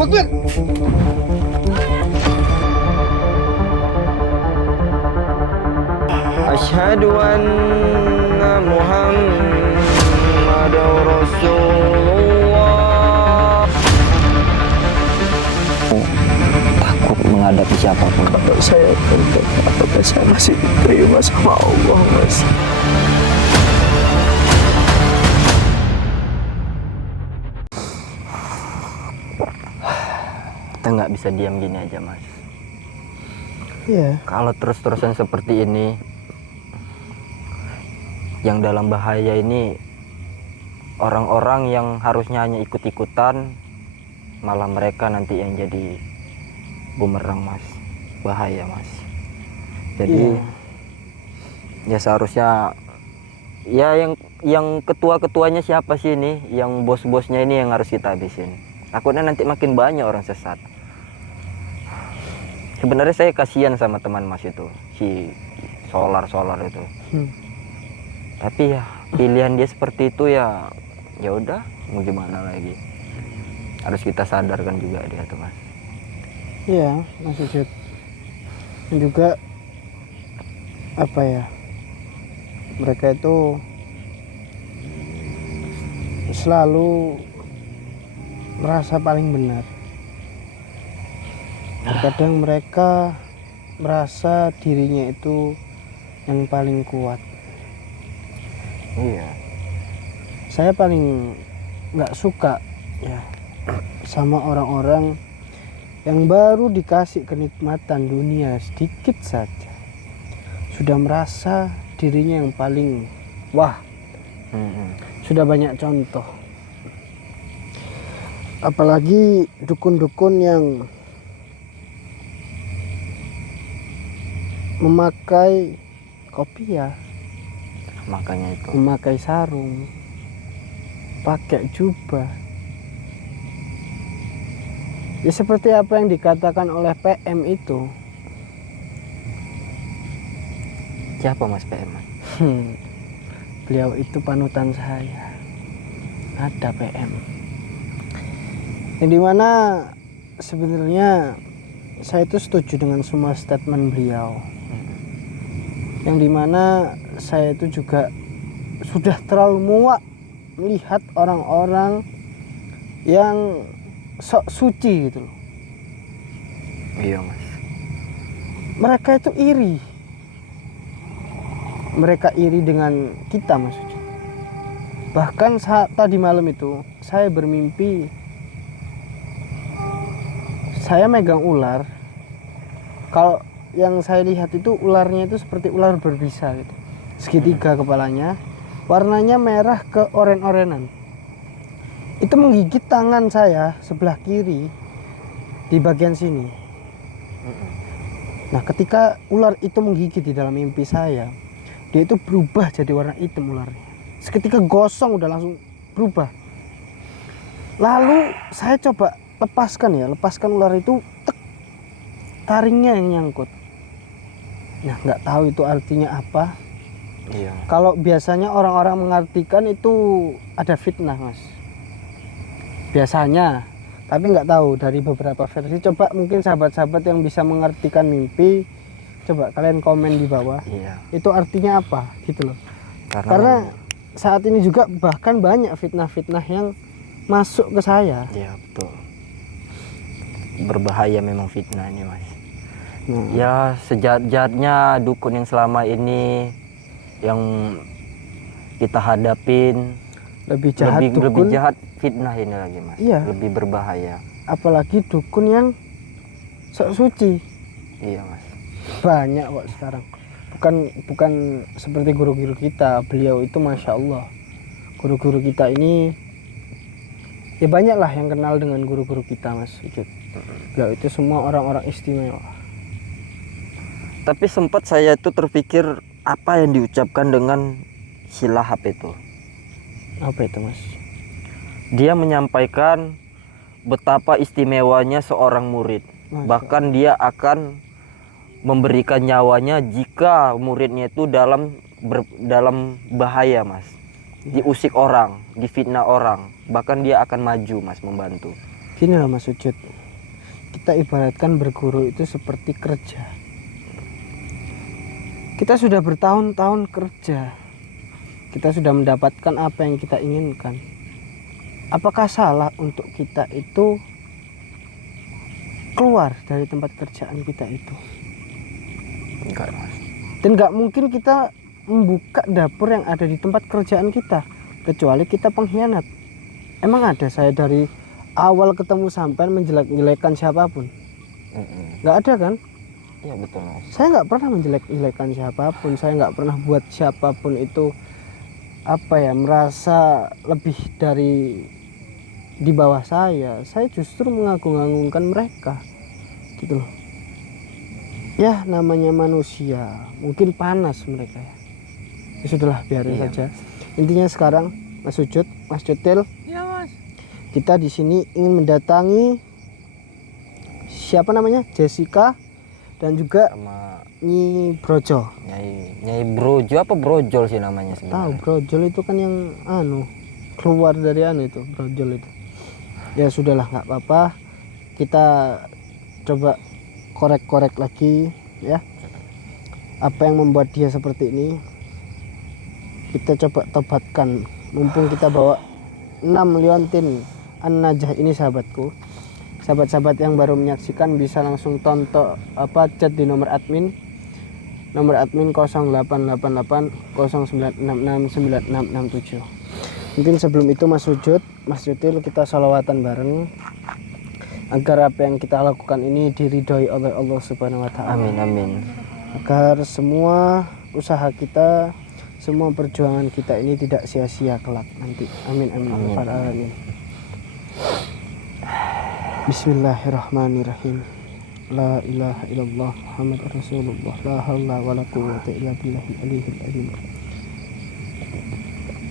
Akbar. Asyhadu anna Muhammadar Rasulullah. Takut menghadapi siapapun. Kalau saya tentu, apakah saya masih diterima sama Allah, Mas? Kita nggak bisa diam gini aja, Mas. Iya. Kalau terus-terusan seperti ini, yang dalam bahaya ini orang-orang yang harusnya hanya ikut-ikutan, malah mereka nanti yang jadi bumerang, Mas. Bahaya, Mas. Jadi ya seharusnya ya yang ketua-ketuanya siapa sih ini, yang bos-bosnya ini yang harus kita habisin. Takutnya nanti makin banyak orang sesat. Sebenarnya saya kasihan sama teman Mas itu, si solar itu. Tapi ya pilihan dia seperti itu, ya udah, mau gimana lagi. Harus kita sadarkan juga dia tuh, Mas. Iya, Mas Ujud. Dan juga apa ya? Mereka itu selalu merasa paling benar. Terkadang mereka merasa dirinya itu yang paling kuat. Iya. Saya paling nggak suka ya sama orang-orang yang baru dikasih kenikmatan dunia sedikit saja sudah merasa dirinya yang paling wah. Sudah banyak contoh, apalagi dukun-dukun yang memakai kopiah, Makanya itu. memakai sarung, pakai jubah. Ya seperti apa yang dikatakan oleh PM itu. Siapa Mas PM? Beliau itu panutan saya. Ada PM. Yang dimana sebenarnya saya itu setuju dengan semua statement beliau. Yang dimana saya itu juga sudah terlalu muak melihat orang-orang yang sok suci gitu loh. Iya, Mas. Mereka itu iri. Mereka iri dengan kita, Mas Ucu. Bahkan saat tadi malam itu saya bermimpi saya megang ular. Kalau yang saya lihat itu ularnya itu seperti ular berbisa gitu. Segitiga kepalanya, warnanya merah ke oren-orenan. Itu menggigit tangan saya sebelah kiri di bagian sini. Nah, ketika ular itu menggigit di dalam mimpi saya, dia itu berubah jadi warna hitam ularnya. Seketika gosong udah langsung berubah. Lalu saya coba lepaskan ular itu, taringnya yang nyangkut. Nah, nggak tahu itu artinya apa. Iya. Kalau biasanya orang-orang mengartikan itu ada fitnah, Mas. Biasanya, tapi nggak tahu dari beberapa versi. Coba mungkin sahabat-sahabat yang bisa mengartikan mimpi, coba kalian komen di bawah. Iya. Itu artinya apa gitu loh. Karena Saat ini juga bahkan banyak fitnah-fitnah yang masuk ke saya. iya, betul. Berbahaya memang fitnah ini, Mas. Ya sejahat-jahatnya dukun yang selama ini yang kita hadapin, Lebih jahat lebih dukun, jahat fitnah ini lagi, Mas. Iya. Lebih berbahaya. apalagi dukun yang sok suci. Iya, Mas. Banyak kok sekarang. Bukan seperti guru-guru kita. Beliau itu Masya Allah. Guru-guru kita ini ya banyak lah yang kenal dengan guru-guru kita, Mas Ucut. Beliau itu semua orang-orang istimewa. Tapi sempat saya itu terpikir apa yang diucapkan dengan si Lahap itu. Apa itu, Mas? Dia menyampaikan betapa istimewanya seorang murid. Masya Bahkan dia akan memberikan nyawanya jika muridnya itu dalam bahaya, Mas. Diusik orang, difitnah orang, bahkan dia akan maju, Mas, membantu. Gini loh Mas Ucut, kita ibaratkan berguru itu seperti kerja. Kita sudah bertahun-tahun kerja, kita sudah mendapatkan apa yang kita inginkan. Apakah salah untuk kita itu keluar dari tempat kerjaan kita itu? Enggak Mas. Dan nggak mungkin kita membuka dapur yang ada di tempat kerjaan kita, kecuali kita pengkhianat. Emang ada saya dari awal ketemu sampai menjelek-jelekan siapapun? Nggak ada kan? Iya betul Mas. Saya nggak pernah menjelek-jelekan siapapun. Saya nggak pernah buat siapapun itu merasa lebih dari di bawah saya. Saya justru mengagung-agungkan mereka, gitu loh. Ya namanya manusia, mungkin panas mereka ya. Ya sudahlah, biarin saja. Intinya sekarang Mas Ucut, Mas Cutil, Iya Mas. kita di sini ingin mendatangi siapa namanya, Jessica dan juga Sama Nyi Brojo. Nyai Brojo apa Brojol sih namanya Tahu sebenarnya. Brojol itu kan yang keluar dari itu Brojol itu. Ya sudahlah, nggak apa-apa. Kita coba korek-korek lagi ya. Apa yang membuat dia seperti ini? Kita coba tobatkan. Mumpung kita bawa 6 liontin An-Najah ini sahabatku. Sahabat-sahabat yang baru menyaksikan bisa langsung tonton chat di nomor admin 0888 09669667. Mungkin sebelum itu Mas Ucut, Mas Cutil, kita sholawatan bareng agar apa yang kita lakukan ini diridhoi oleh Allah Subhanahu wa taala. Amin amin. Agar semua usaha kita, semua perjuangan kita ini tidak sia-sia kelak nanti. Amin amin. Amin. Bismillahirrahmanirrahim. La ilaha illallah Muhammad Rasulullah. La haula wala quwwata illa billahil aliyil azim.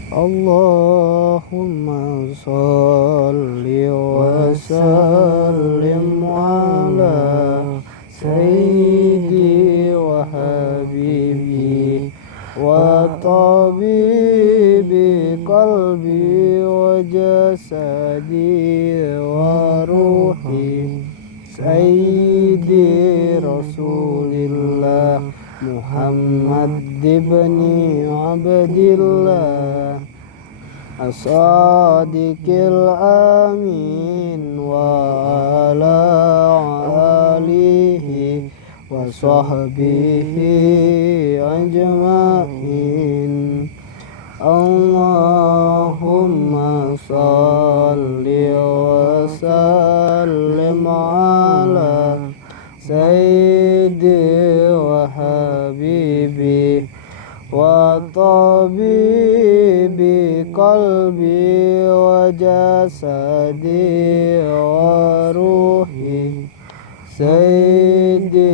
Allahumma shalli wa sallim ala sayyidi wa habibi wa tabibi qalbi wa jasadi wa ruhi sayyidi Rasulillah Muhammad ibni Abdillah as-sadiqil amin wa ala alihi wa sahbihi ajma'in. Allahumma salli wa sallim ala sayyidi wa habibi wa tabibi qalbi wa jasadi wa ruhi sayyidi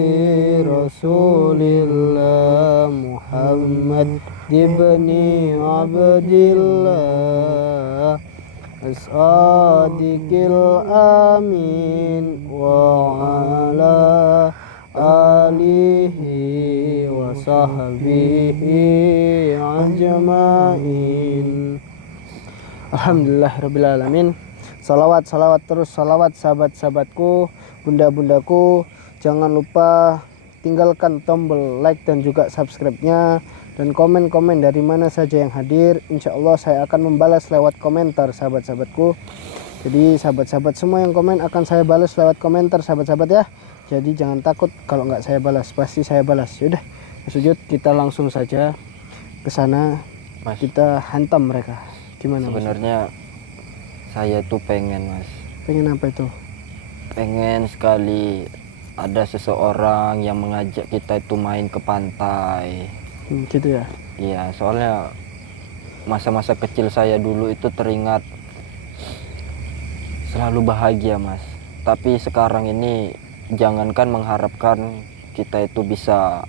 Rasulillah Muhammad ibni Abdillah as-sadiqil amin wa ala alihi wa sahbihi ajma'in. Alhamdulillahirabbil alamin. Salawat terus salawat sahabat-sahabatku, bunda-bundaku. Jangan lupa tinggalkan tombol like dan juga subscribe-nya, dan komen-komen dari mana saja yang hadir. Insya Allah saya akan membalas lewat komentar sahabat-sahabatku. Jadi sahabat-sahabat semua yang komen akan saya balas lewat komentar sahabat-sahabat ya. Jadi jangan takut kalau nggak saya balas, pasti saya balas. Yaudah, Mas Ucut, kita langsung saja ke sana. Mas, kita hantam mereka. Gimana Mas? sebenarnya saya tuh pengen Mas. Pengen apa itu? Pengen sekali ada seseorang yang mengajak kita itu main ke pantai. Gitu ya. Iya, soalnya masa-masa kecil saya dulu itu teringat selalu bahagia Mas. Tapi sekarang ini jangankan mengharapkan kita itu bisa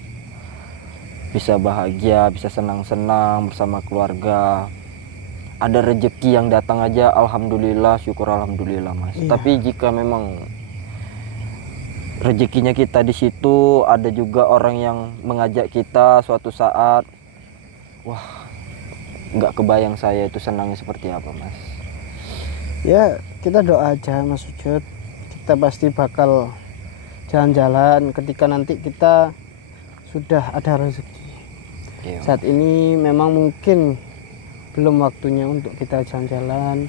bahagia, bisa senang-senang bersama keluarga. Ada rezeki yang datang aja, alhamdulillah, syukur alhamdulillah Mas. Iya. Tapi jika memang rezekinya kita di situ, ada juga orang yang mengajak kita suatu saat, wah, nggak kebayang saya itu senangnya seperti apa Mas. Ya kita doa aja Mas Ujud, kita pasti bakal jalan-jalan ketika nanti kita sudah ada rezeki. Iya. Saat ini memang mungkin belum waktunya untuk kita jalan-jalan.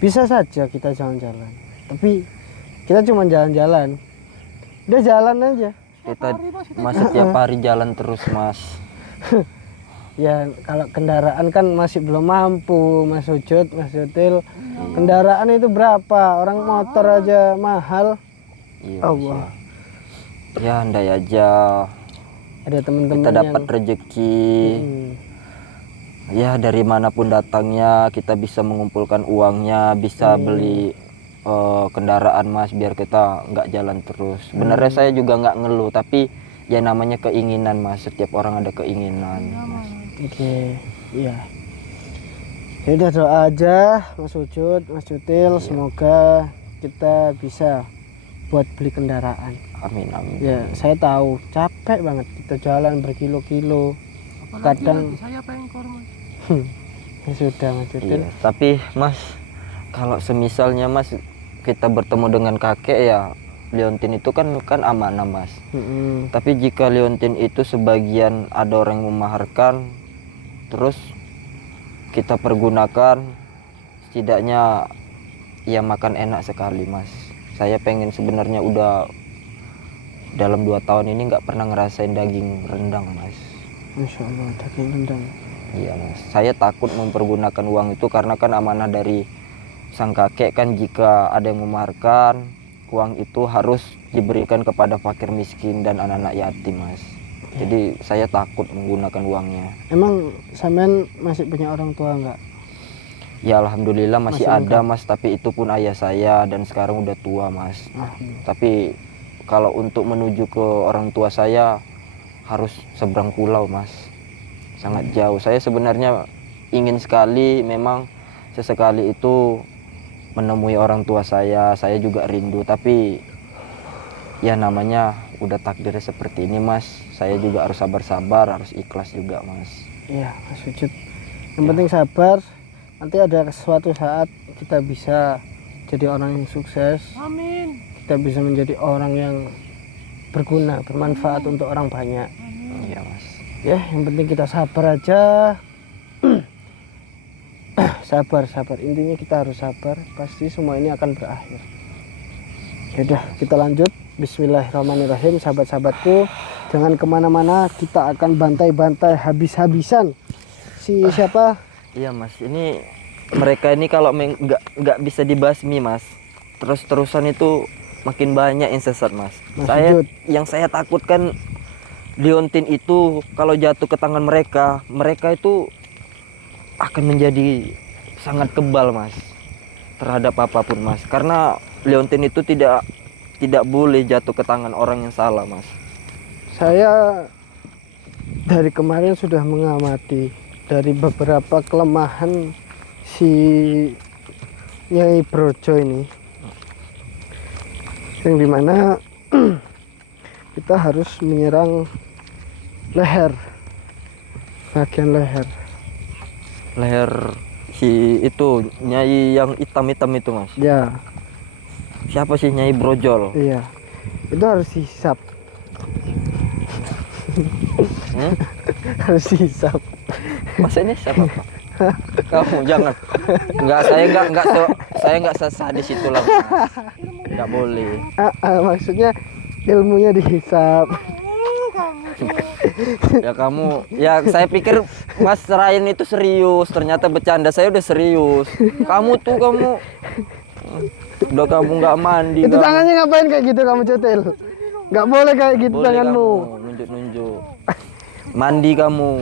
Bisa saja kita jalan-jalan, tapi kita cuma jalan-jalan. Udah jalan aja. Kita masih tiap hari jalan terus mas. Ya kalau kendaraan kan masih belum mampu Mas Ujud, Mas Util. Kendaraan itu berapa? Orang motor aja mahal. Iya, Allah. Mas, ya andai aja Ada teman-teman kita dapat yang rezeki, Hmm, ya dari manapun datangnya kita bisa mengumpulkan uangnya, bisa beli kendaraan mas, biar kita nggak jalan terus. Sebenarnya saya juga nggak ngeluh, tapi ya namanya keinginan mas, setiap orang ada keinginan mas. Oke, iya. Ya udah doa aja Mas Ujud, Mas Util, semoga kita bisa buat beli kendaraan. Amin amin. Ya, saya tahu capek banget kita jalan berkilo-kilo. Kadang saya pengkor mas. ya sudah Mas Util. Iya, tapi mas kalau semisalnya mas kita bertemu dengan kakek ya, liontin itu kan amanah mas. Mm-mm. Tapi jika liontin itu sebagian ada orang yang memaharkan, terus kita pergunakan, setidaknya ya makan enak sekali mas. Saya pengen sebenarnya udah dalam 2 tahun ini nggak pernah ngerasain daging rendang mas. Masya Allah, daging rendang. Iya mas, saya takut mempergunakan uang itu karena kan amanah dari sang kakek kan, jika ada yang memaharkan, uang itu harus diberikan kepada fakir miskin dan anak-anak yatim mas. Jadi saya takut menggunakan uangnya. Emang sampean masih punya orang tua nggak? Ya alhamdulillah masih Masih ada mas, tapi itu pun ayah saya dan sekarang udah tua mas. Tapi kalau untuk menuju ke orang tua saya harus seberang pulau mas, sangat jauh. Saya sebenarnya ingin sekali memang sesekali itu menemui orang tua saya juga rindu, tapi ya namanya udah takdirnya seperti ini mas. Saya juga harus sabar-sabar, harus ikhlas juga mas. Iya Mas Ujud. Yang penting sabar. Nanti ada suatu saat kita bisa jadi orang yang sukses. Amin. Kita bisa menjadi orang yang berguna, bermanfaat untuk orang banyak. Iya mas. Ya, yang penting kita sabar aja. sabar. Intinya kita harus sabar. Pasti semua ini akan berakhir. Yaudah, kita lanjut. Bismillahirrahmanirrahim, sahabat-sahabatku. Jangan kemana-mana. Kita akan bantai-bantai habis-habisan. Si siapa? Iya mas, ini mereka ini kalau nggak bisa dibasmi mas, terus-terusan itu makin banyak yang sesat mas. Mas Saya Ujud. yang saya takutkan liontin itu kalau jatuh ke tangan mereka itu akan menjadi sangat kebal mas terhadap apapun mas, karena liontin itu tidak boleh jatuh ke tangan orang yang salah mas. Saya dari kemarin sudah mengamati dari beberapa kelemahan si Nyai Brojo ini, yang dimana kita harus menyerang leher, bagian leher. Si itu Nyai yang hitam-hitam itu mas, Ya, siapa sih Nyai Brojol? iya, itu harus dihisap. Harus dihisap. Masa ini siapa pak? Kamu jangan, saya nggak sesadis itu lah mas. Nggak boleh. Maksudnya ilmunya dihisap. Ya kamu, ya saya pikir Mas Ryan itu serius, ternyata bercanda. Saya udah serius. Kamu udah kamu nggak mandi. Itu tangannya ngapain kayak gitu kamu Cutil? Nggak boleh kayak gitu Boleh tanganmu. kamu nunjuk-nunjuk. Mandi kamu.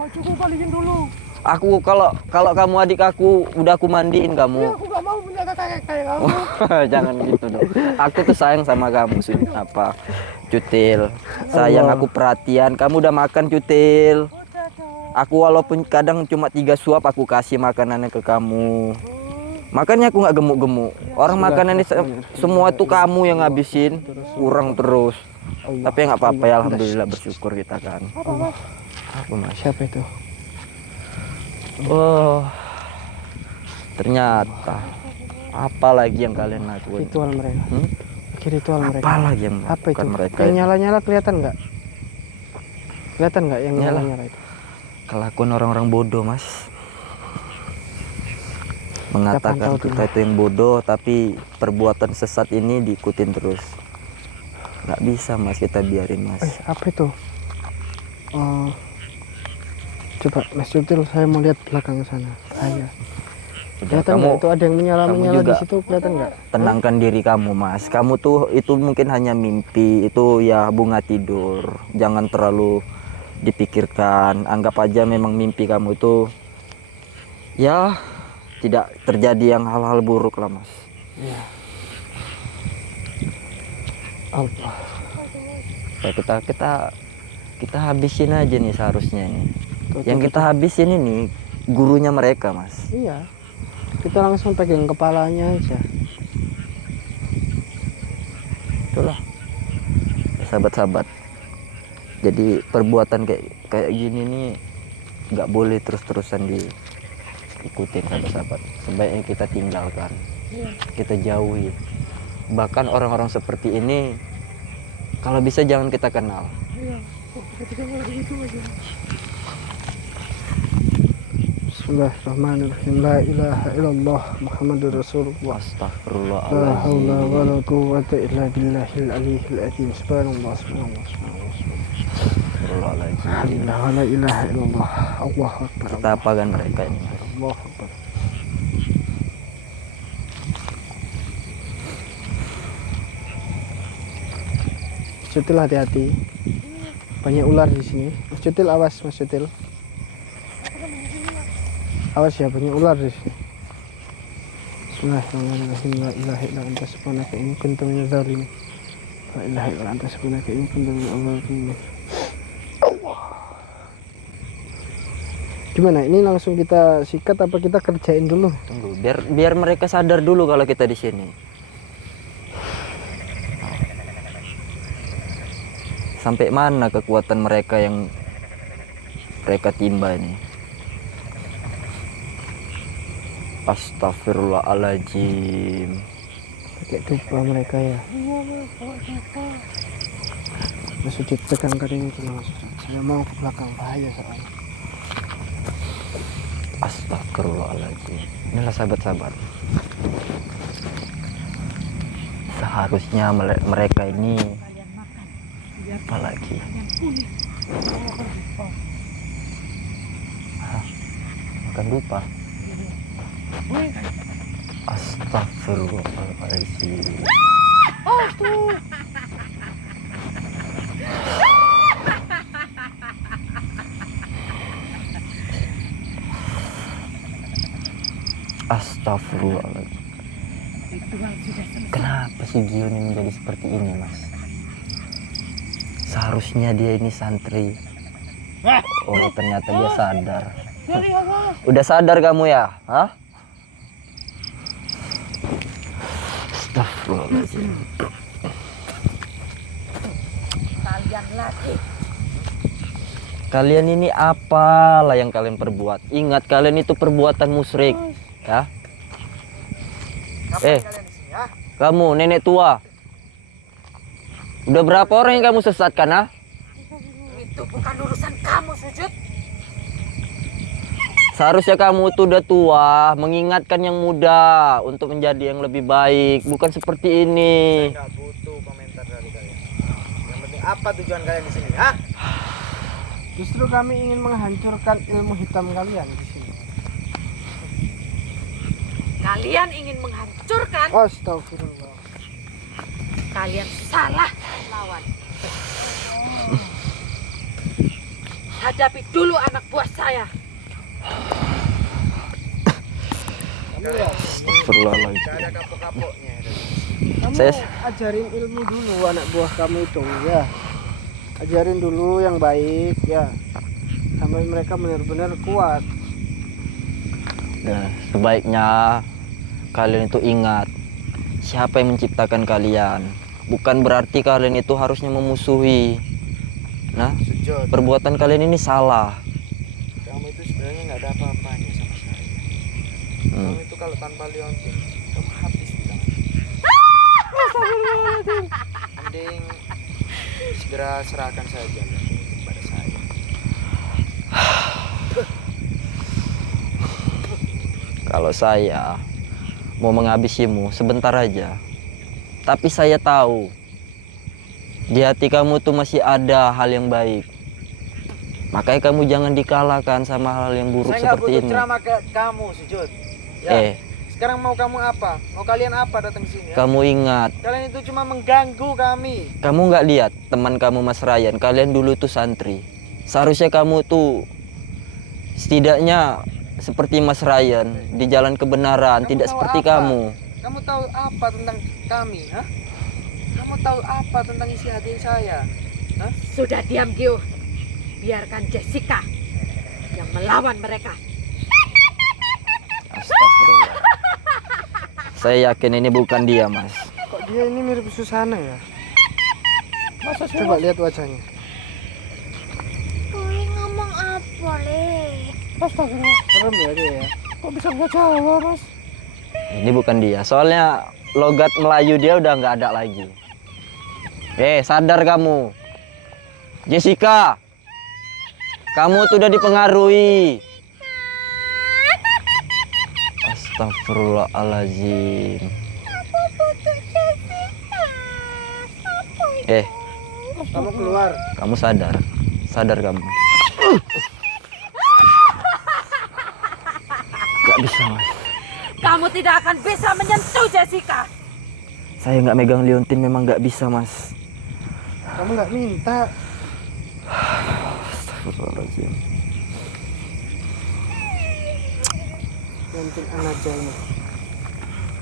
Bajuku balikin dulu. Aku kalau kamu adik aku udah aku mandiin kamu. Aku gak mau punya kakak kayak kamu. Jangan gitu dong. Aku tuh sayang sama kamu sih. Apa? Cutil. Sayang, Allah. aku perhatian. Kamu udah makan Cutil? Udah dong. Aku walaupun kadang cuma 3 suap aku kasih makanannya ke kamu. Makanya aku nggak gemuk-gemuk. Orang makanan ini semua tuh kamu yang ngabisin, kurang terus. Tapi ya nggak apa-apa ya, alhamdulillah bersyukur kita kan. Apa mas? Siapa itu? Oh, ternyata Apa lagi yang kalian lakukan? Ritual mereka. Ritual mereka. Apa lagi yang Apa itu? dilakukan mereka? Kayak nyala-nyala kelihatan nggak? Kelihatan nggak yang Nyala. nyala-nyala itu? Kelakuan orang-orang bodoh, Mas. Mengatakan pantau kita itu yang bodoh, tapi perbuatan sesat ini diikutin terus. Nggak bisa, Mas, kita biarin, Mas. Apa itu? Coba Mas Cutil, saya mau lihat belakang sana. Bahaya. Udah, Kelihatan nggak itu ada yang menyala-menyala di juga situ? Kelihatan nggak? tenangkan diri kamu, Mas. Kamu tuh itu mungkin hanya mimpi, itu ya bunga tidur. Jangan terlalu dipikirkan. Anggap aja memang mimpi kamu itu ya tidak terjadi yang hal-hal buruk lah, Mas. Iya. Allah. Ya, kita habisin aja nih seharusnya nih. Tuh, Yang kita habisin ini gurunya mereka, Mas. Iya. Kita langsung pegang kepalanya aja. Itulah ya, sahabat-sahabat. Jadi perbuatan kayak gini nih nggak boleh terus-terusan diikutin, sahabat-sahabat. Sebaiknya kita tinggalkan, kita jauhi. Bahkan orang-orang seperti ini kalau bisa jangan kita kenal. Iya. Ketika nggak begitu aja. Bismillahirrahmanirrahim. La ilaha illallah Muhammadur Rasulullah. La Astagfirullahaladzim. haula wala quwwata illa billahil aliyyil azim. Subhanallah, subhanallah, subhanallah. Astagfirullahaladzim. Alhamdulillah, la ilaha illallah. Allahu akbar. Kita apakan mereka ini? Allahu akbar. Cutil, hati-hati. Banyak ular di sini. Mas Cutil, awas, Mas Cutil. Awas ya, banyak ular di sini. Bismillahirrahmanirrahim. La ilaha illa anta subhanaka inni kuntu minadz dzalimin. La ilaha illa anta subhanaka inni kuntu minadz dzalimin. Gimana? Ini langsung kita sikat apa kita kerjain dulu? Tunggu, biar mereka sadar dulu kalau kita di sini. Sampai mana kekuatan mereka yang mereka timba ini? Astagfirullahaladzim. Pakai dupa mereka ya. Iya, bawa siapa? Mas Sujud, pegang karing itu Mas Sujud. Saya mau ke belakang, bahaya soalnya. Astagfirullahaladzim. Inilah sahabat-sahabat. Seharusnya mereka ini apa lagi? Hah? Makan dupa? Astagfirullahaladzim. Astagfirullahaladzim. Kenapa si Gio ini menjadi seperti ini, Mas? Seharusnya dia ini santri. Oh, ternyata dia sadar. Udah sadar kamu ya? Hah? Astagfirullahaladzim. Kalian lagi. Kalian ini apalah yang kalian perbuat? Ingat, kalian itu perbuatan musyrik, ya? Kamu nenek tua. Udah berapa orang yang kamu sesatkan, ah? Itu bukan urusan kamu, Sujud. Seharusnya kamu tuh udah tua, mengingatkan yang muda untuk menjadi yang lebih baik, bukan seperti ini. Saya nggak butuh komentar dari kalian. Yang penting apa tujuan kalian di sini? Hah? Justru kami ingin menghancurkan ilmu hitam kalian di sini. Kalian ingin menghancurkan. Astagfirullah. Kalian salah lawan. Hadapi dulu anak buah saya. Astagfirullahaladzim. Nggak ada kapok-kapoknya. Kamu Saya- ajarin ilmu dulu anak buah kamu itu ya. Ajarin dulu yang baik ya. Sampai mereka benar-benar kuat. Nah, sebaiknya kalian itu ingat siapa yang menciptakan kalian. Bukan berarti kalian itu harusnya memusuhi. Nah, Sujud. perbuatan kalian ini salah. Kamu itu sebenarnya nggak ada apa-apanya sama saya. Hmm. Kamu itu kalau tanpa Leontin kamu habis bilang. Mending segera serahkan saja kepada saya. Kalau saya mau menghabisimu sebentar aja. Tapi saya tahu di hati kamu tuh masih ada hal yang baik. Makanya kamu jangan dikalahkan sama hal yang buruk Saya nggak seperti butuh ini. ceramah ke kamu, Sujud. Ya. Eh, Sekarang mau kamu apa? Mau kalian apa datang sini? Ya? kamu ingat, Kalian itu cuma mengganggu kami. kamu nggak lihat teman kamu Mas Ryan, kalian dulu tuh santri. Seharusnya kamu tuh setidaknya seperti Mas Ryan di jalan kebenaran, Kamu tidak tahu seperti apa? kamu. Kamu tahu apa tentang kami? Hah? Kamu tahu apa tentang isi hati saya? Hah? Sudah diam, Gio. Biarkan Jessica yang melawan mereka. Astagfirullah. Saya yakin ini bukan dia, Mas. Kok dia ini mirip Susana ya? Coba lihat wajahnya. Boleh ngomong apa, Le? Serem ya dia ya. Kok bisa nggak Jawa, Mas? Ini bukan dia. Soalnya logat Melayu dia udah nggak ada lagi. Sadar kamu. Jessica. Kamu tuh udah dipengaruhi. Astagfirullahaladzim. Aku butuh Jessica. Apa itu? Kamu keluar. Kamu sadar. Sadar kamu. Gak bisa, Mas. Kamu tidak akan bisa menyentuh Jessica. Saya nggak megang liontin memang nggak bisa, Mas. Kamu nggak minta. Astagfirullahaladzim. Gantiin aja ini.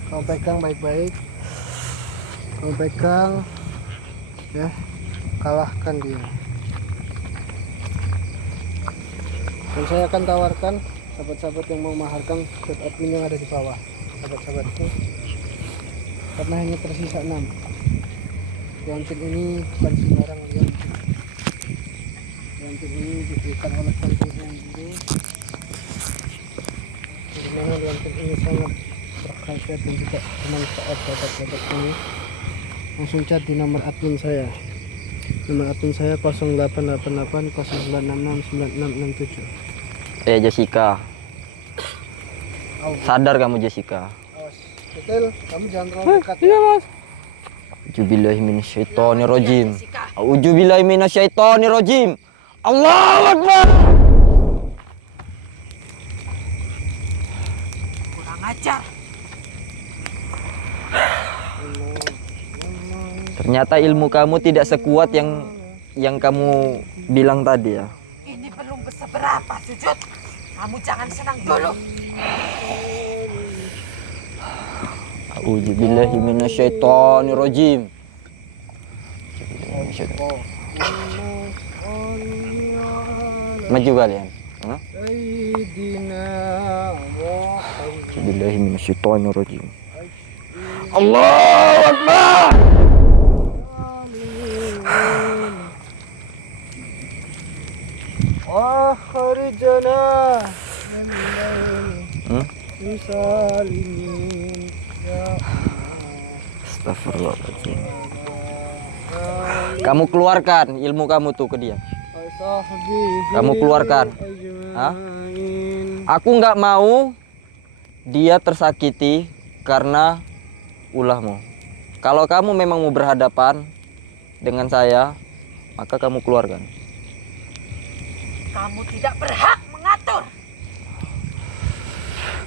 Kamu pegang baik-baik. Kamu pegang. Ya. Kalahkan dia. Dan saya akan tawarkan sahabat-sahabat yang mau maharkan chat admin yang ada di bawah. Sahabat-sahabatku. Karena hanya tersisa 6. Liontin ini bukan sembarang liontin. Liontin ini diberikan oleh konten yang dulu. Dimana liontin ini sangat berkhasiat dan juga bermanfaat sahabat-sahabat ini. Langsung chat di nomor admin saya. Nomor admin saya 0888 0966 9667. Jessica. Awas, Sadar kamu, Jessica. awas. Betul, kamu jangan terlalu dekat. Iya, Mas. Auzubillahi minasyaitonirrajim. Jessica. Auzubillahi minasyaitonirrajim. Allahu Akbar. Kurang ajar. Ternyata ilmu kamu tidak sekuat yang kamu bilang tadi ya. Ini belum seberapa, Sujud. Kamu jangan senang dulu. Auzubillahi minasyaitonirrajim. Maju kalian. Hah? Sayyidina Muhammad. Auzubillahi minasyaitonirrajim. Allahu Akbar. Akhrijana Hmm? Musalimin ya Astagfirullahaladzim. Kamu keluarkan ilmu kamu tuh ke dia. sahbihi Kamu keluarkan. Hah? ajmain. Aku nggak mau dia tersakiti karena ulahmu. Kalau kamu memang mau berhadapan dengan saya, maka kamu keluarkan. Kamu tidak berhak mengatur.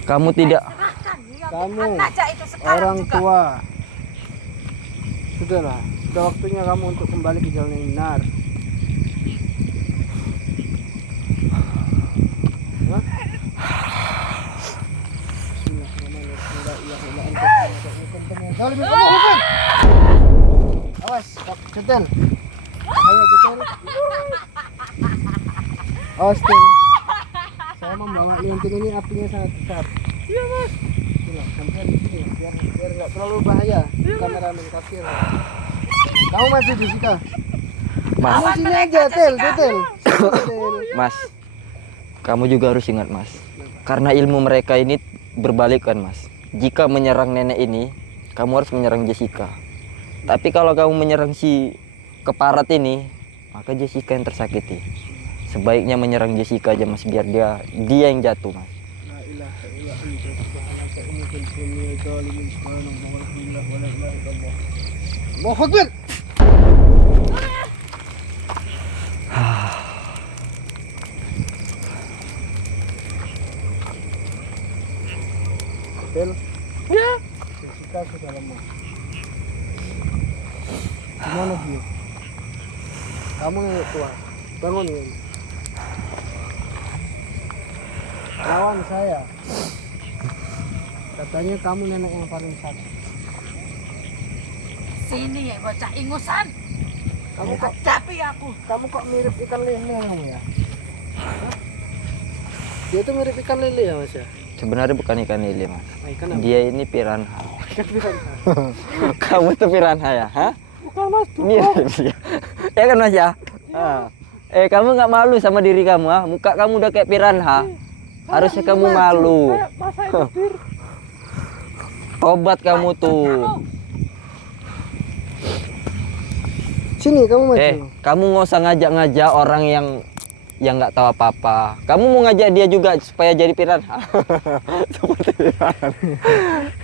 Kamu tidak. Serahkan Kamu aja itu sekarang orang juga. tua. Sudahlah, sudah waktunya kamu untuk kembali ke jalan yang benar. Hah? Awas, cetel. Ayo cetel. Awas Tin. Saya membawa liontin ini apinya sangat besar. Iya mas. Sampai di sini biar nggak terlalu bahaya. Kameramen kafir. Kamu masih di sini. Mas, Kamu sini aja, Tel, Tel. Mas, kamu juga harus ingat Mas. Karena ilmu mereka ini berbalik kan Mas. jika menyerang nenek ini, kamu harus menyerang Jessica. Tapi kalau kamu menyerang si keparat ini, maka Jessica yang tersakiti. Sebaiknya menyerang Jessica aja mas, biar dia yang jatuh mas. Allahu Akbar. Bel. Ya. Jessica sudah lemah. Gimana dia? Kamu nenek tua, bangun ya. Lawan saya. Katanya kamu nenek yang paling sakit. Sini ya bocah ingusan. Kamu kok Hadapi aku. Kamu kok mirip ikan lele kamu ya? Hah? Dia tuh mirip ikan lele ya mas ya? Sebenarnya bukan ikan lele mas. Ikan apa? Dia ini piranha. Ikan piranha. Kamu tuh piranha ya? Hah? Bukan mas, Mirip ya. Ya kan mas ya? Kamu nggak malu sama diri kamu ah? Muka kamu udah kayak piranha. Harusnya kamu malu. Tobat kamu tuh. Sini kamu maju. Kamu nggak usah ngajak-ngajak orang yang nggak tahu apa-apa. Kamu mau ngajak dia juga supaya jadi piranha. Seperti piranha.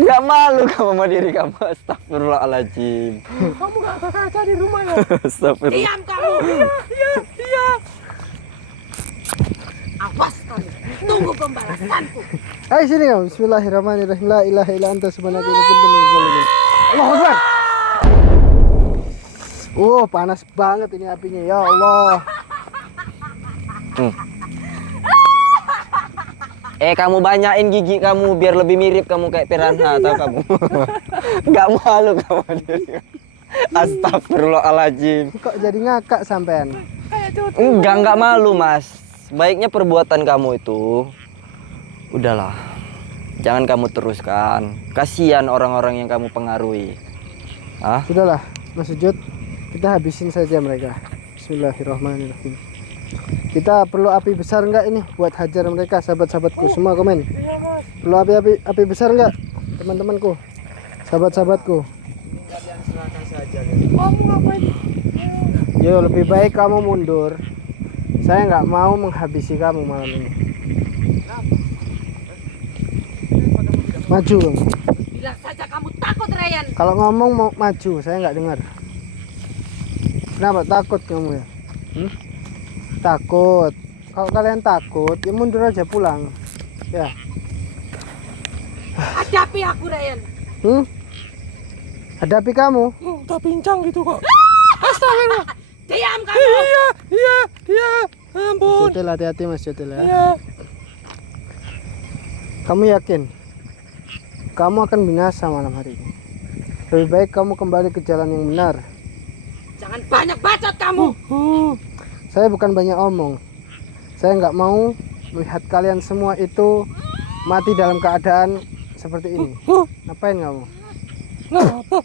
Nggak malu kamu sama diri kamu. Astagfirullahaladzim. Kamu nggak ada kaca di rumah ya? Astagfirullah. Diam kamu. Iya. Awas kamu. Tunggu pembalasanku. Ayo sini kamu. Bismillahirrahmanirrahim. La ilaha illa anta subhanaka inni kuntu minadz zalimin. Allahu Akbar. Panas banget ini apinya ya Allah. Kamu banyain gigi kamu biar lebih mirip kamu kayak piranha atau kamu. Nggak malu kamu diri. Astagfirullahaladzim. Kok jadi ngakak sampean? Nggak malu mas. Baiknya perbuatan kamu itu udahlah, jangan kamu teruskan. Kasihan orang-orang yang kamu pengaruhi. Sudahlah, Mas Sujud. Kita habisin saja mereka. Bismillahirrahmanirrahim. Kita perlu api besar enggak ini buat hajar mereka, sahabat-sahabatku semua komen. Perlu api besar enggak, teman-temanku, sahabat-sahabatku? Kalian serahkan saja. Kamu ngapain? Yo, lebih baik kamu mundur. Saya nggak mau menghabisi kamu malam ini. Maju kamu. Bilang saja kamu takut, Ryan. Kalau ngomong mau maju, saya nggak dengar. Kenapa takut kamu ya? Takut. Kalau kalian takut, ya mundur aja pulang. Ya. Hadapi aku, Ryan. Hadapi kamu. Tak pincang gitu kok. Diam kamu. Iya. Ampun. Jotel, hati-hati Mas Jotel ya. Iya. Kamu yakin? Kamu akan binasa malam hari ini. Lebih baik kamu kembali ke jalan yang benar. Jangan banyak bacot kamu. Saya bukan banyak omong. Saya nggak mau melihat kalian semua itu mati dalam keadaan seperti ini. Ngapain kamu? Kenapa?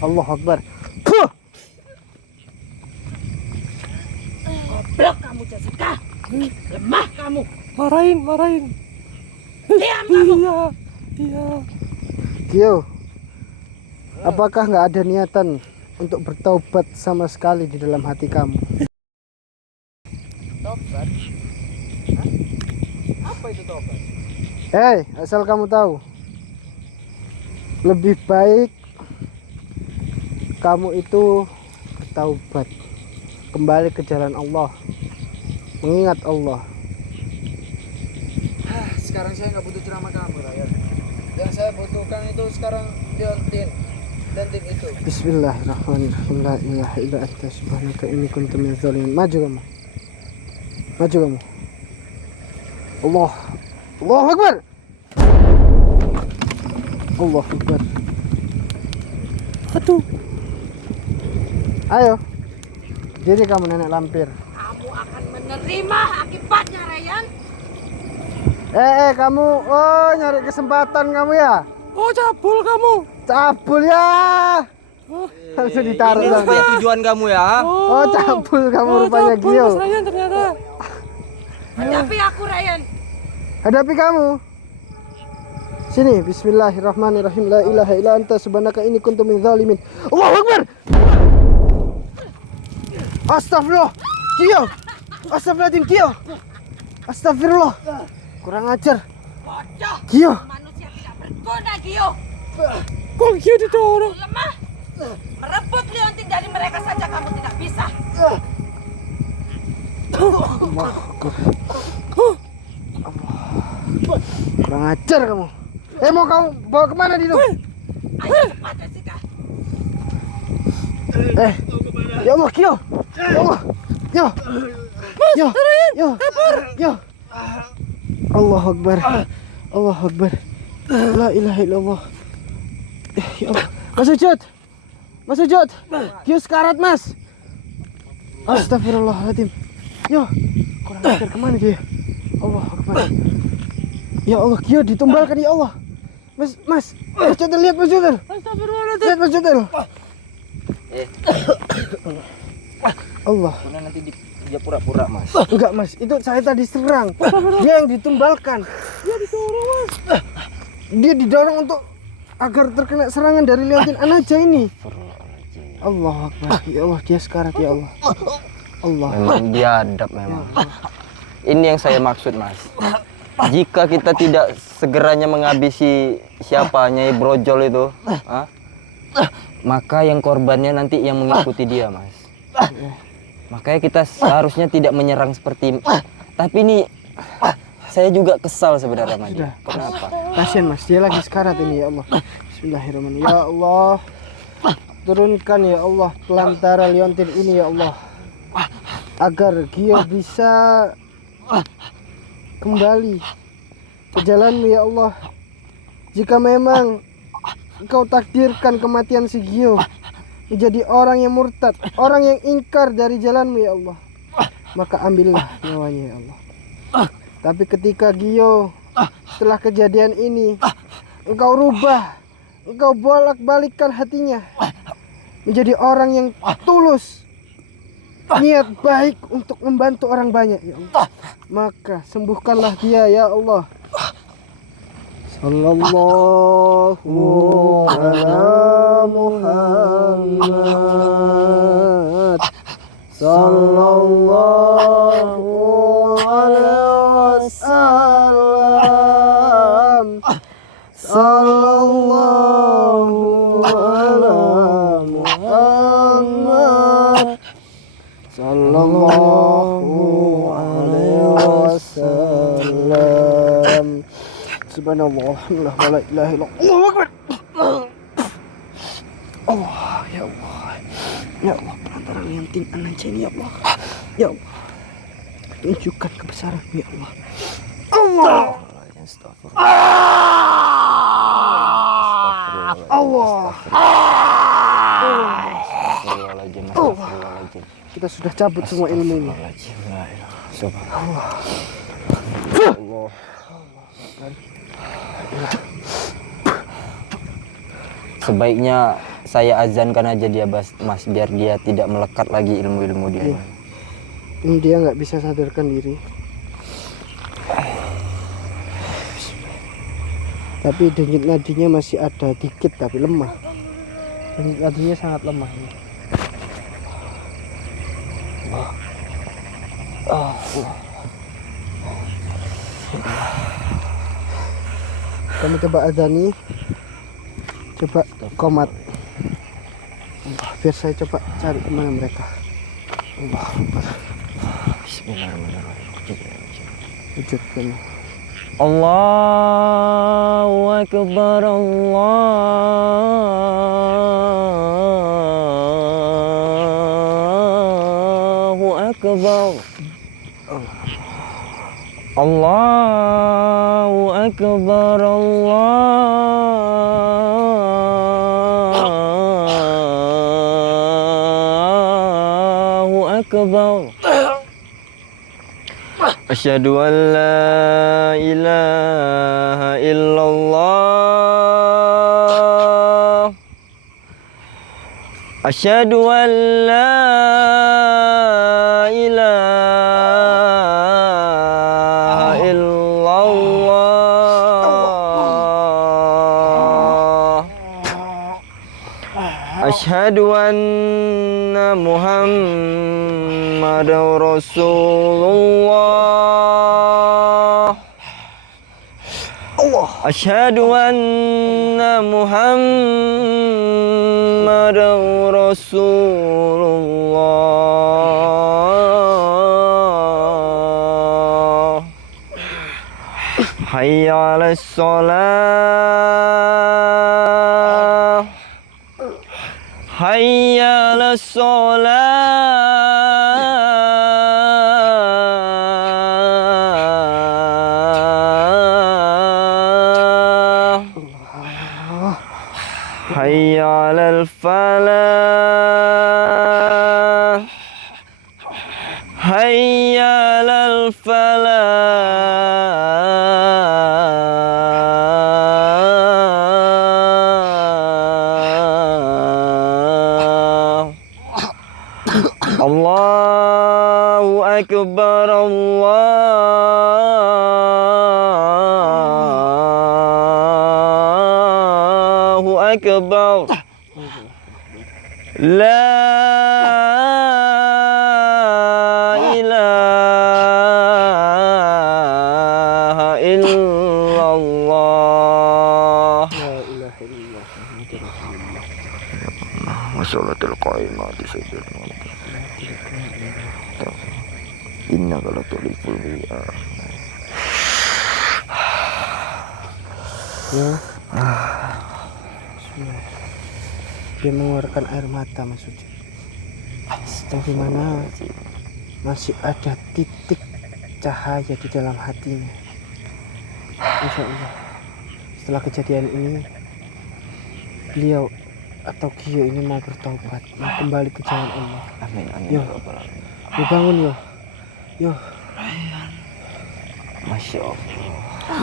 Allahu Akbar. Goblok kamu, Jessica. Lemah kamu. Marahin. Diam kamu. Iya. Gio, apakah nggak ada niatan untuk bertaubat sama sekali di dalam hati kamu? Tobat? Apa itu tobat? Hei, asal kamu tahu, lebih baik kamu itu bertaubat, kembali ke jalan Allah, mengingat Allah. Sekarang saya nggak butuh ceramah kamu, Ryan. Yang saya butuhkan itu sekarang Leontin dan tim itu. Bismillahirrahmanirrahim. La ilaha illa anta subhanaka inni kuntu minadz zalimin. Maju kamu. Allahu Akbar. Allahu Akbar. Aduh. Ayo. Jadi kamu nenek lampir. Kamu akan menerima akibatnya, Ryan. Kamu nyari kesempatan kamu ya? Oh, cabul kamu. Cabul ya. Langsung ditaruh Ini dong. rupanya tujuan kamu ya. Oh, cabul kamu rupanya cabul, Gio. Mas Ryan ternyata. Hadapi aku, Ryan. Hadapi kamu. Sini, bismillahirrahmanirrahim. La ilaha illa anta subhanaka inni kuntu minadz zalimin. Allahu Akbar. Astagfirullah. Kio. Astagfirullahaladzim, Kio. Astagfirullah. Kurang ajar. Bodoh. Kio. Manusia tidak berguna, Gio. Kok Kio didorong? Lemah. Merebut liontin dari mereka saja kamu tidak bisa. Kurang ajar kamu. Mau kamu bawa kemana Dino? Ayo cepat, Jessica. Ya Allah, Kio. Ya Allah. Yo. Yo. Yo. Yo. Allahu Akbar. Allahu Akbar. La ilaha illallah. Ya Allah. Mas Ujud. Mas Ujud. Kio sekarat, Mas. Astagfirullahaladzim. Yo. Kurang ajar kemana dia? Allahu Akbar. Ya Allah, Kio ditumbalkan ya Allah. Mas Jodel, lihat Mas Jodel. Astagfirullahaladzim. Lihat Mas Jodel. Allah. Karena nanti dia pura-pura, Mas. Enggak, Mas. Itu saya tadi serang. Dia yang ditumbalkan. Dia didorong, Mas. Dia didorong untuk agar terkena serangan dari liontin Anaja ini. Allah Akbar. Ya Allah, dia sekarat ya Allah. Allah. Memang biadab memang. Ini yang saya maksud, Mas. Jika kita tidak segeranya menghabisi siapa Nyai Brojol itu, maka yang korbannya nanti yang mengikuti dia, Mas. Makanya kita seharusnya tidak menyerang seperti. Tapi ini saya juga kesal sebenarnya, Mas. Kenapa? Kasihan, Mas. Dia lagi sekarat ini ya Allah. Bismillahirrahmanirrahim. Ya Allah. Turunkan ya Allah pelantara liontin ini ya Allah. Agar Gio bisa kembali ke jalanmu ya Allah. Jika memang Engkau takdirkan kematian si Gio menjadi orang yang murtad, orang yang ingkar dari jalanmu ya Allah, maka ambillah nyawanya ya Allah. Tapi ketika Gio setelah kejadian ini Engkau rubah, Engkau bolak-balikkan hatinya menjadi orang yang tulus, niat baik untuk membantu orang banyak ya Allah, maka sembuhkanlah dia ya Allah. Sallallahu ala Muhammad. Sallallahu alaihi wasallam. Sallallahu ala Muhammad. Sallallahu alaihi wasallam. Subhanallah, alhamdulillah, wa la ilaha illallah. Allahu Akbar. Allah, ya Allah. Ya Allah, perantara liontin Anaja ini ya Allah. Ya Allah. Tunjukkan kebesaran ya Allah. Allah. Allah. Astagfirullahaladzim. Kita sudah cabut semua ilmunya. Subhanallah. Allah. Sebaiknya saya azankan aja dia, Mas, biar dia tidak melekat lagi ilmu-ilmu dia. Iya. Ini dia nggak bisa sadarkan diri. Tapi denyut nadinya masih ada dikit tapi lemah. Denyut nadinya sangat lemah. Kami coba azani, coba komat. Biar saya coba cari kemana mereka. Allah. Bismillahirrahmanirrahim. Wujudkan. Allahu Akbar, Allahu Akbar. Allahu Akbar, Allahu Akbar. Asyhadu an la ilaha illallah. Asyhadu an la ilaha illallah. Asyhadu anna Muhammadar Rasulullah. Asyhadu anna Muhammadar Rasulullah. Hayya 'alas shalah. Hayya 'alas shalah. Hayya 'alal falah. Hayya 'alal falah. Allahu akbar, Allahu akbar. La ilaha illallah. La ilaha illallah Muhammadur Rasulullah. Masyaratul qaimati sayyidina innaka latuliful bi'a. Ya. Dia mengeluarkan air mata Mas Uji. Tapi mana masih ada titik cahaya di dalam hatinya. Insya Allah setelah kejadian ini beliau atau Gio ini mau bertobat, mau kembali ke jalan Allah. Amin amin Yo. ya rabbal alamin. Yo bangun yo. Yo. Masya Allah.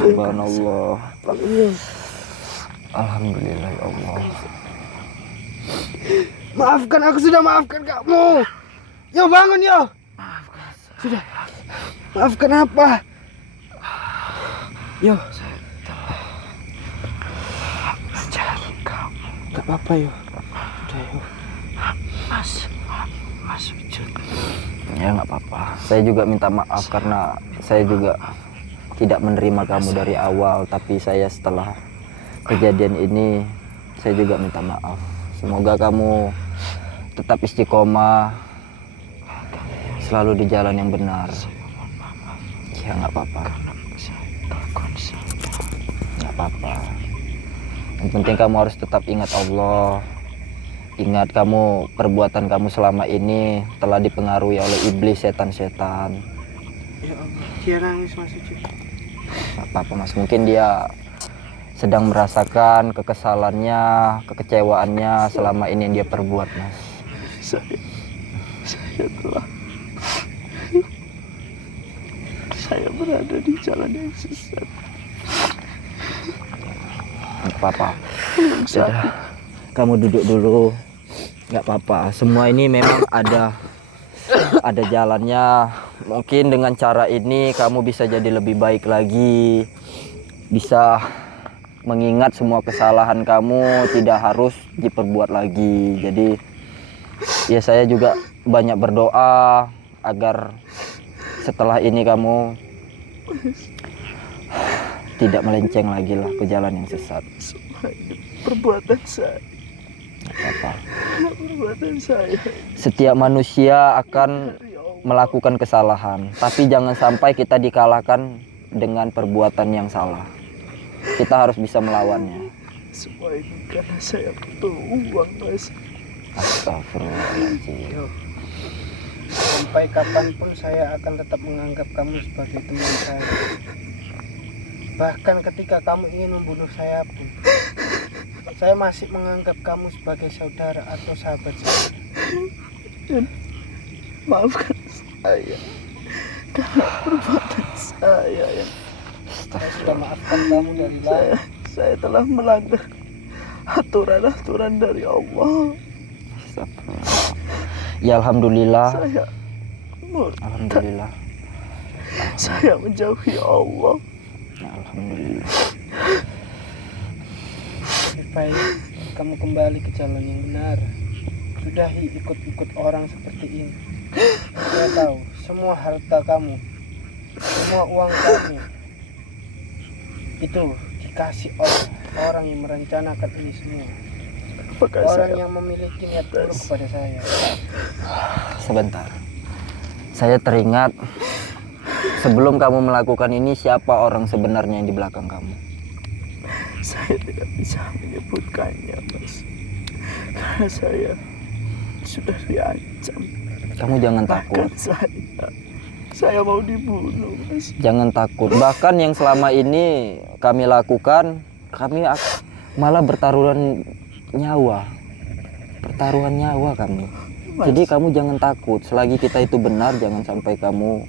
Subhanallah. Bangun yo. Alhamdulillah ya Allah. Maafkan, aku sudah maafkan kamu. Yo bangun yo. Sudah. Maafkan apa? Yo. Gak apa-apa yo. Udah yo. Ya nggak apa-apa. Saya juga minta maaf karena saya juga tidak menerima kamu dari awal. Tapi saya setelah kejadian ini saya juga minta maaf. Semoga kamu tetap istiqomah, selalu di jalan yang benar. Ya nggak apa-apa. Nggak apa-apa. Yang penting kamu harus tetap ingat Allah. Ingat kamu, perbuatan kamu selama ini telah dipengaruhi oleh iblis, setan-setan. Ya Allah, dia nangis Mas Uji. Nggak apa-apa Mas, mungkin dia sedang merasakan kekesalannya, kekecewaannya selama ini yang dia perbuat Mas. Saya berada di jalan yang sesat. Nggak apa-apa. Sudah, kamu duduk dulu. Nggak apa-apa. Semua ini memang ada jalannya. Mungkin dengan cara ini kamu bisa jadi lebih baik lagi, bisa mengingat semua kesalahan kamu, tidak harus diperbuat lagi. Jadi ya saya juga banyak berdoa agar setelah ini kamu tidak melenceng lagi lah ke jalan yang sesat. Semua ini perbuatan saya. Apa? Perbuatan saya. Setiap manusia akan melakukan kesalahan, tapi jangan sampai kita dikalahkan dengan perbuatan yang salah. Kita harus bisa melawannya. Semua ini karena saya butuh uang, Mas. Astagfirullahaladzim. Sampai kapanpun saya akan tetap menganggap kamu sebagai teman saya. Bahkan ketika kamu ingin membunuh saya pun, saya masih menganggap kamu sebagai saudara atau sahabat saya. Maafkan saya karena perbuatan saya yang Saya sudah maafkan kamu dari lahir. saya telah melanggar aturan-aturan dari Allah. Astagfirullah. Ya alhamdulillah. Saya murtad. Alhamdulillah. Saya menjauhi Allah. Ya, alhamdulillah. Lebih baik kamu kembali ke jalan yang benar. sudahi ikut-ikut orang seperti ini. Saya tahu semua harta kamu, semua uang kamu itu dikasih oleh orang yang merencanakan ini semua. Apakah Orang saya yang memiliki niat buruk kepada saya. Sebentar. Saya teringat sebelum kamu melakukan ini, siapa orang sebenarnya yang di belakang kamu? Saya tidak bisa menyebutkannya, Mas. Karena saya sudah diancam. Kamu jangan takut. Bahkan saya mau dibunuh, Mas. Jangan takut. Bahkan yang selama ini kami lakukan, kami malah bertaruhan nyawa. Pertaruhan nyawa kami. Jadi kamu jangan takut. Selagi kita itu benar, jangan sampai kamu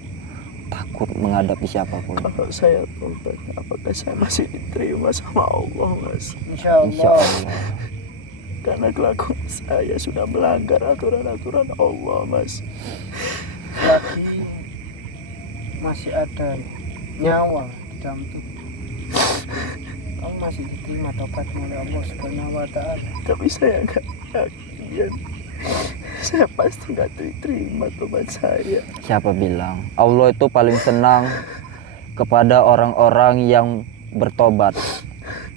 takut menghadapi siapapun. Kalau saya tobat, apakah saya masih diterima sama Allah, Mas? Insya Insya Allah. Allah. Karena kelakuan saya sudah melanggar aturan-aturan Allah, Mas. Selagi masih ada nyawa di dalam tubuh, kamu masih diterima tobatmu oleh Allah Subhanahu wa Ta'ala. Tapi saya nggak yakin. Saya pasti nggak diterima tobat saya. Siapa bilang? Allah itu paling senang kepada orang-orang yang bertobat.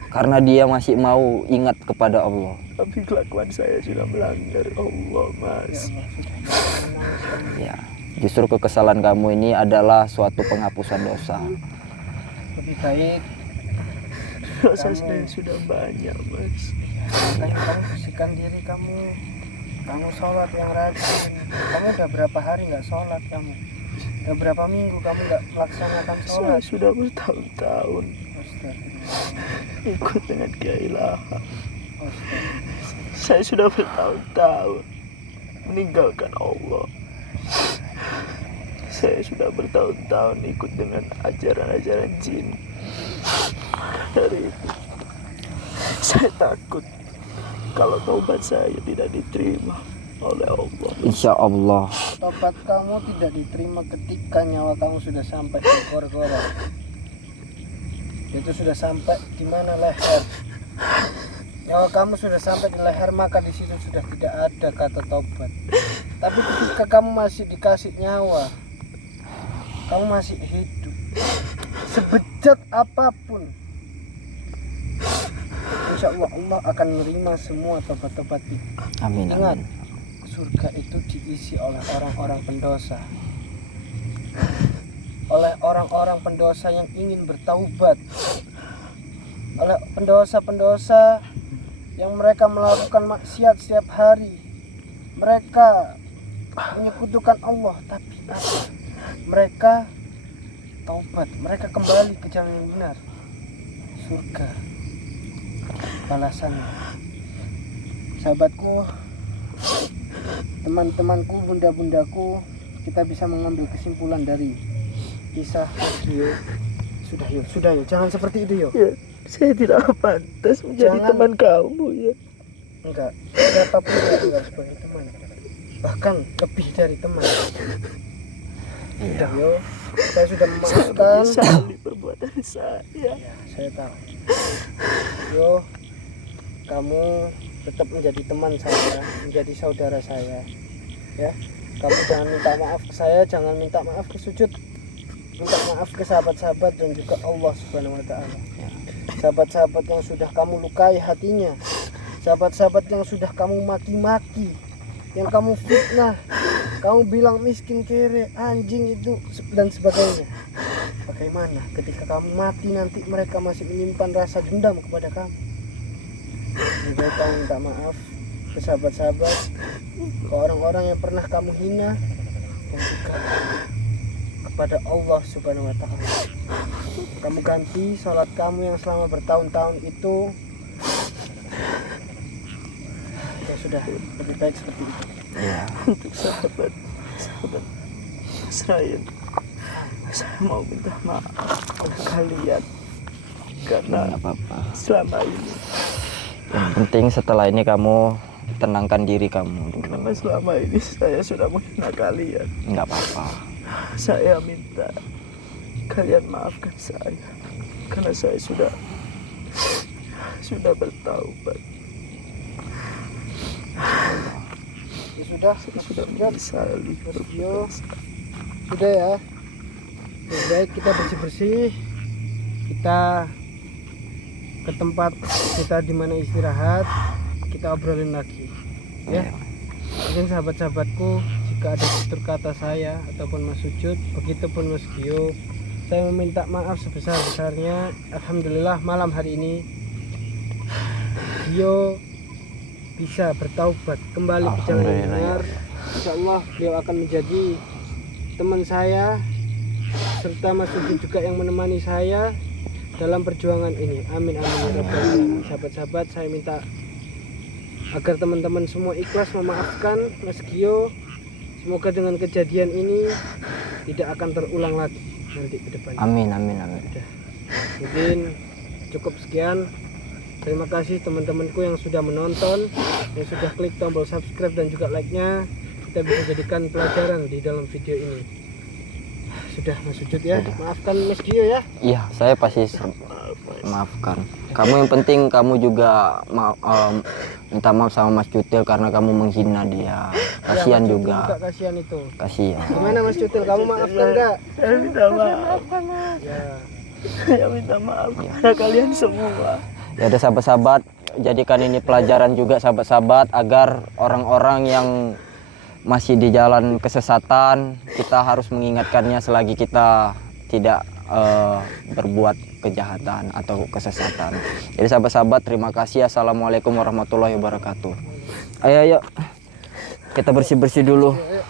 Karena dia masih mau ingat kepada Allah. Tapi kelakuan saya sudah melanggar Allah, Mas. Ya, justru kekesalan kamu ini adalah suatu penghapusan dosa. Lebih baik Dosa saya sudah banyak, Mas. makanya kamu bersihkan diri kamu. Kamu sholat yang rajin. Kamu udah berapa hari nggak sholat kamu? Udah berapa minggu kamu nggak melaksanakan Saya sholat? sudah bertahun-tahun Astagfirullah. ikut dengan Kiai Laha. Astagfirullah. Saya sudah bertahun-tahun meninggalkan Allah. Saya sudah bertahun-tahun ikut dengan ajaran-ajaran jin. Dari itu, saya takut kalau taubat saya tidak diterima oleh Allah. Insya Allah. Tobat kamu tidak diterima ketika nyawa kamu sudah sampai di gor-goran. Itu sudah sampai di mana leher. Nyawa kamu sudah sampai di leher, maka di situ sudah tidak ada kata tobat. Tapi ketika kamu masih dikasih nyawa, kamu masih hidup, sebejat apapun, insya Allah Allah akan menerima semua tobat-tobat itu. Amin, Ingat, amin. surga itu diisi oleh orang-orang pendosa, oleh orang-orang pendosa yang ingin bertaubat, oleh pendosa-pendosa yang mereka melakukan maksiat setiap hari. Mereka menyekutukan Allah, tapi apa? Mereka taubat, mereka kembali ke jalan yang benar. Surga balasannya. Sahabatku, teman-temanku, bunda-bundaku, kita bisa mengambil kesimpulan dari kisah Rio. Sudah yuk, jangan seperti itu yuk. Ya, saya tidak pantas menjadi Jangan. teman kamu, ya. Enggak, siapapun itu harus sebagai teman, bahkan lebih dari teman. Sudah yuk, saya sudah Saya memaafkan. menyesali perbuatan saya. Ya, saya tahu. Yo, kamu tetap menjadi teman saya, menjadi saudara saya. Ya, kamu jangan minta maaf ke saya, jangan minta maaf ke sujud. Minta maaf ke sahabat-sahabat dan juga Allah Subhanahu wa Ta'ala. Sahabat-sahabat yang sudah kamu lukai hatinya, sahabat-sahabat yang sudah kamu maki-maki, yang kamu fitnah, kamu bilang miskin, kere, anjing itu dan sebagainya. Bagaimana ketika kamu mati nanti mereka masih menyimpan rasa dendam kepada kamu? Lebih baik kamu minta maaf ke sahabat-sahabat, ke orang-orang yang pernah kamu hina, dan juga kepada Allah Subhanahu wa Ta'ala. Kamu ganti sholat kamu yang selama bertahun-tahun itu. Ya sudah, lebih baik seperti itu. Ya, Untuk sahabat saya mau minta maaf kepada kalian karena nggak apa-apa. selama ini Yang penting setelah ini kamu tenangkan diri kamu dulu. karena selama ini saya sudah menghina kalian. Nggak apa-apa. Saya minta kalian maafkan saya karena saya sudah bertaubat. Ya sudah, sudah sudah. menyesali. Mas Gio, sudah ya. Lebih baik kita bersih-bersih. Kita ke tempat kita di mana istirahat. Kita obrolin lagi. Ya. Mungkin sahabat-sahabatku, jika ada tutur kata saya ataupun Mas Sujud, begitupun Mas Gio, saya meminta maaf sebesar-besarnya. Alhamdulillah malam hari ini Gio bisa bertaubat kembali ke jalan yang benar. Insya Allah beliau akan menjadi teman saya serta Mas Sujud juga yang menemani saya dalam perjuangan ini. Amin amin ya rabbal alamin. Sahabat-sahabat, saya minta agar teman-teman semua ikhlas memaafkan Mas Gio. Semoga dengan kejadian ini tidak akan terulang lagi nanti ke depannya. Amin amin amin. Mungkin cukup sekian. Terima kasih teman-temanku yang sudah menonton, yang sudah klik tombol subscribe dan juga like-nya. Kita bisa jadikan pelajaran di dalam video ini. Sudah Mas Sujud ya, maafkan Mas Gio ya. Iya, saya pasti maafkan. Kamu yang penting kamu juga minta maaf sama Mas Cutil karena kamu menghina dia. Kasihan Ya, Mas Cutil juga. Kasihan itu. Kasihan. Gimana Mas Cutil, kamu maafkan enggak? Saya minta maaf. Ya. Saya minta maaf kepada kalian semua. Ya ada sahabat-sahabat, jadikan ini pelajaran juga sahabat-sahabat agar orang-orang yang masih di jalan kesesatan, kita harus mengingatkannya selagi kita tidak berbuat kejahatan atau kesesatan. Jadi sahabat-sahabat, terima kasih. Assalamualaikum warahmatullahi wabarakatuh. Ayo kita bersih-bersih dulu. Ayo.